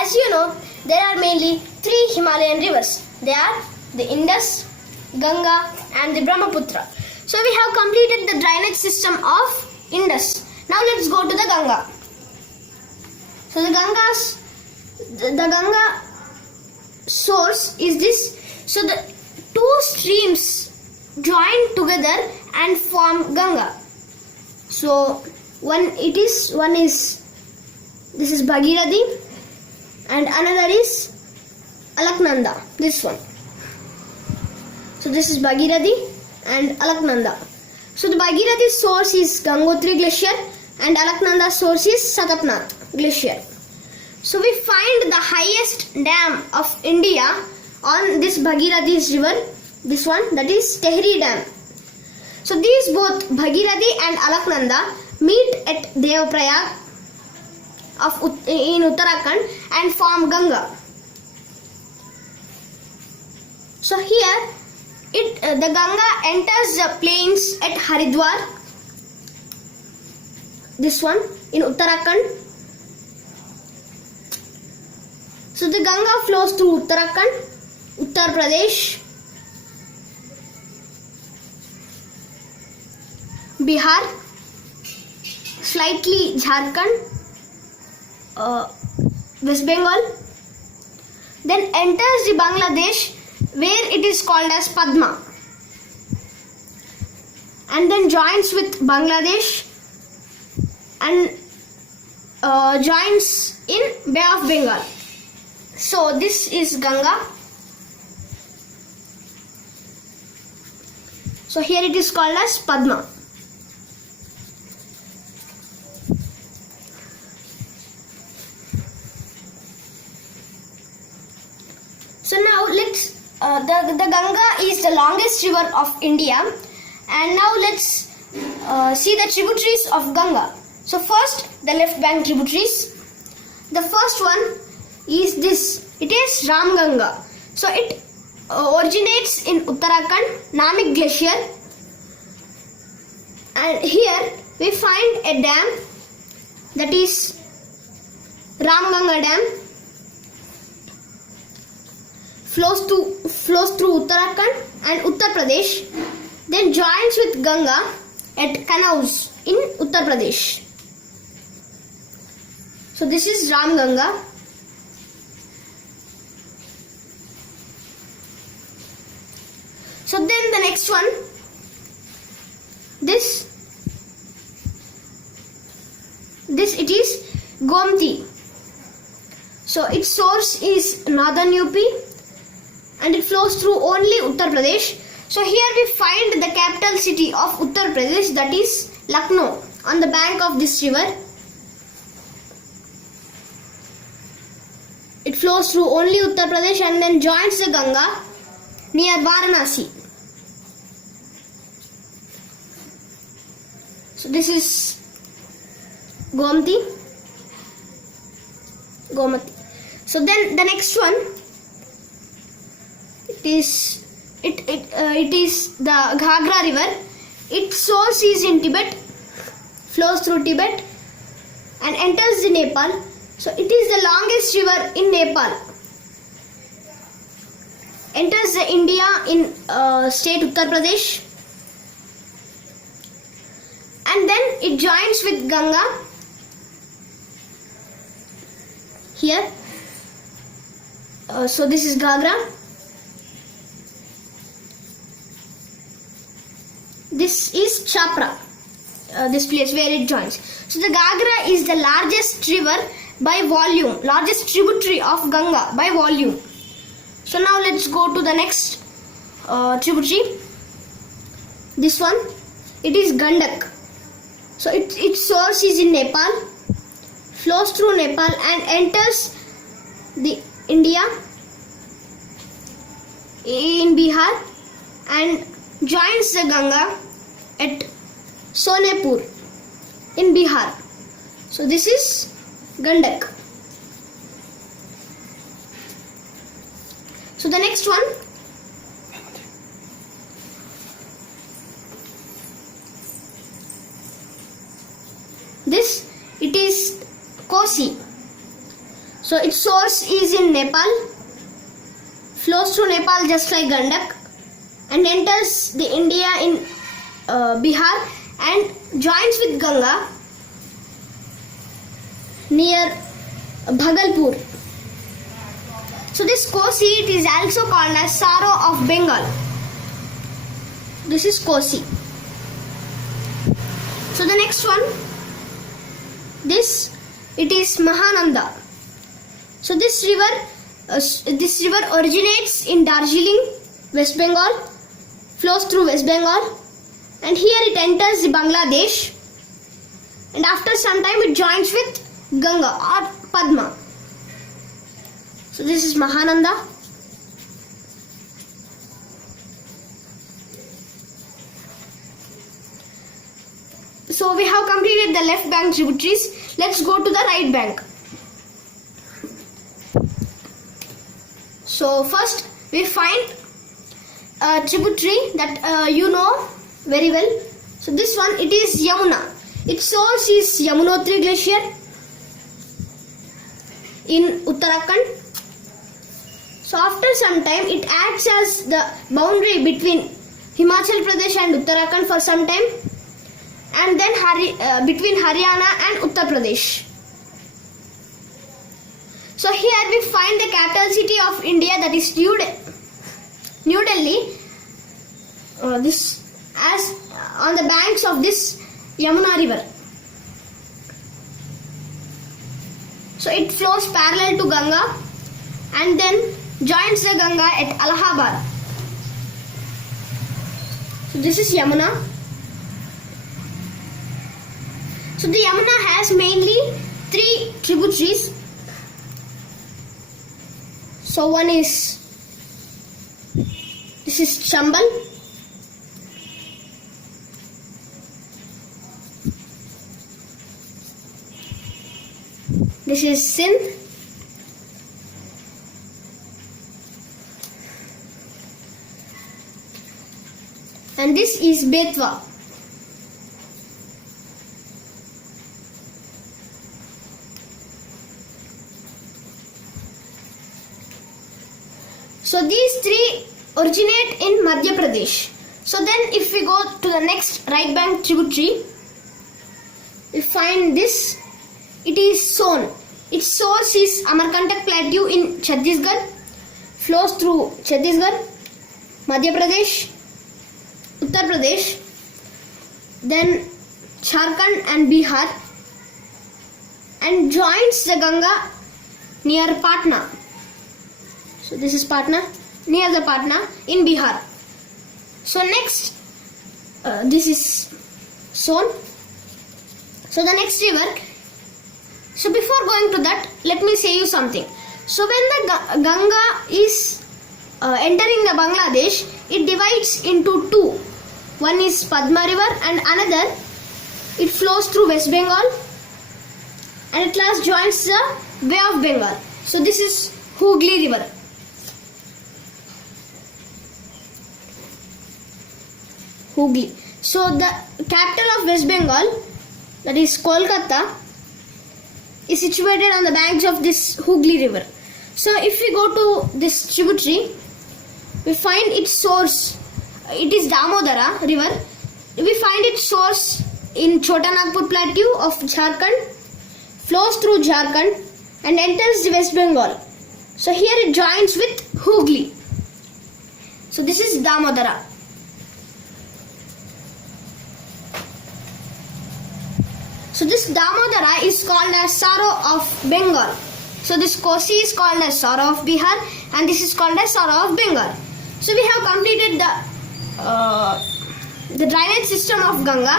as you know, there are mainly three Himalayan rivers. They are the Indus, Ganga and the Brahmaputra. So we have completed the drainage system of Indus. Now let's go to the Ganga. So the Ganga source is this. So the two streams join together and form Ganga. So this is Bhagirathi and another is Alaknanda, this one. So this is Bhagirathi and Alaknanda. So the Bhagirathi source is Gangotri Glacier and Alaknanda source is Satapnath Glacier. So we find the highest dam of India on this Bhagirathi river, this one, that is Tehri Dam. So these both Bhagirathi and Alaknanda meet at Devaprayag in Uttarakhand and form Ganga. So here the Ganga enters the plains at Haridwar, this one in Uttarakhand. So the Ganga flows through Uttarakhand, Uttar Pradesh, Bihar, slightly Jharkhand, West Bengal, then enters the Bangladesh where it is called as Padma, and then joins with Bangladesh and joins in Bay of Bengal. So this is Ganga. So here it is called as Padma. So now let's the Ganga is the longest river of India, and now let's see the tributaries of Ganga. So first the left bank tributaries. The first one is this. It is Ram Ganga. So it originates in Uttarakhand, Namik Glacier, and here we find a dam, that is Ram Ganga Dam. Flows through Uttarakhand and Uttar Pradesh, then joins with Ganga at Kanaus in Uttar Pradesh. So this is Ram Ganga. So then the next one, this it is Gomti. So its source is northern UP and it flows through only Uttar Pradesh. So here we find the capital city of Uttar Pradesh, that is Lucknow, on the bank of this river. It flows through only Uttar Pradesh and then joins the Ganga near Varanasi. So this is Gomati. So then the next one, it is the Ghagra river. Its source is in Tibet, flows through Tibet and enters the Nepal. So it is the longest river in Nepal. Enters the India in state Uttar Pradesh, and then it joins with Ganga here. So this is Ghagra. This is Chapra, this place where it joins. So the Ghagra is the largest river by volume, largest tributary of Ganga by volume. So now let's go to the next tributary. This one, it is Gandak. So its source is in Nepal, flows through Nepal and enters the India in Bihar and joins the Ganga at Sonepur in Bihar. So this is Gandak. So the next one, this, it is Kosi. So its source is in Nepal, flows through Nepal just like Gandak, and enters the India in Bihar and joins with Ganga near Bhagalpur. So this Kosi, it is also called as Sorrow of Bengal. This is Kosi. So the next one, it is Mahananda. So this river originates in Darjeeling, West Bengal, flows through West Bengal, and here it enters Bangladesh, and after some time it joins with Ganga or Padma. So this is Mahananda. So we have completed the left bank tributaries. Let's go to the right bank. So first we find a tributary that you know very well. So this one, it is Yamuna. Its source is Yamunotri Glacier in Uttarakhand. So after some time it acts as the boundary between Himachal Pradesh and Uttarakhand for some time, and then between Haryana and Uttar Pradesh. So here we find the capital city of India, that is New Delhi. This as on the banks of this Yamuna river. So it flows parallel to Ganga and then joins the Ganga at Allahabad. So this is Yamuna. So the Yamuna has mainly 3 tributaries. So one is, this is Chambal. This is Sindh. And this is Betwa. So these 3 originate in Madhya Pradesh. So then if we go to the next right bank tributary, we find this. It is Son. Its source is Amarkantak Plateau in Chhattisgarh, flows through Chhattisgarh, Madhya Pradesh, Uttar Pradesh, then Jharkhand and Bihar, and joins the Ganga near Patna. So this is Patna, near the Patna in Bihar. So next, this is Son. So the next river. So before going to that, let me say you something. So when the Ganga is entering the Bangladesh, it divides into 2. One is Padma river and another, it flows through West Bengal and at last joins the Bay of Bengal. So this is Hooghly river. Hooghly. So the capital of West Bengal, that is Kolkata, is situated on the banks of this Hooghly river. So if we go to this tributary, we find its source. It is Damodara river. We find its source in Chota Nagpur Plateau of Jharkhand, flows through Jharkhand and enters the West Bengal. So here it joins with Hooghly. So this is Damodara. So this Damodara is called as Sorrow of Bengal. So this Kosi is called as Sorrow of Bihar and this is called as Sorrow of Bengal. So we have completed the drainage system of Ganga.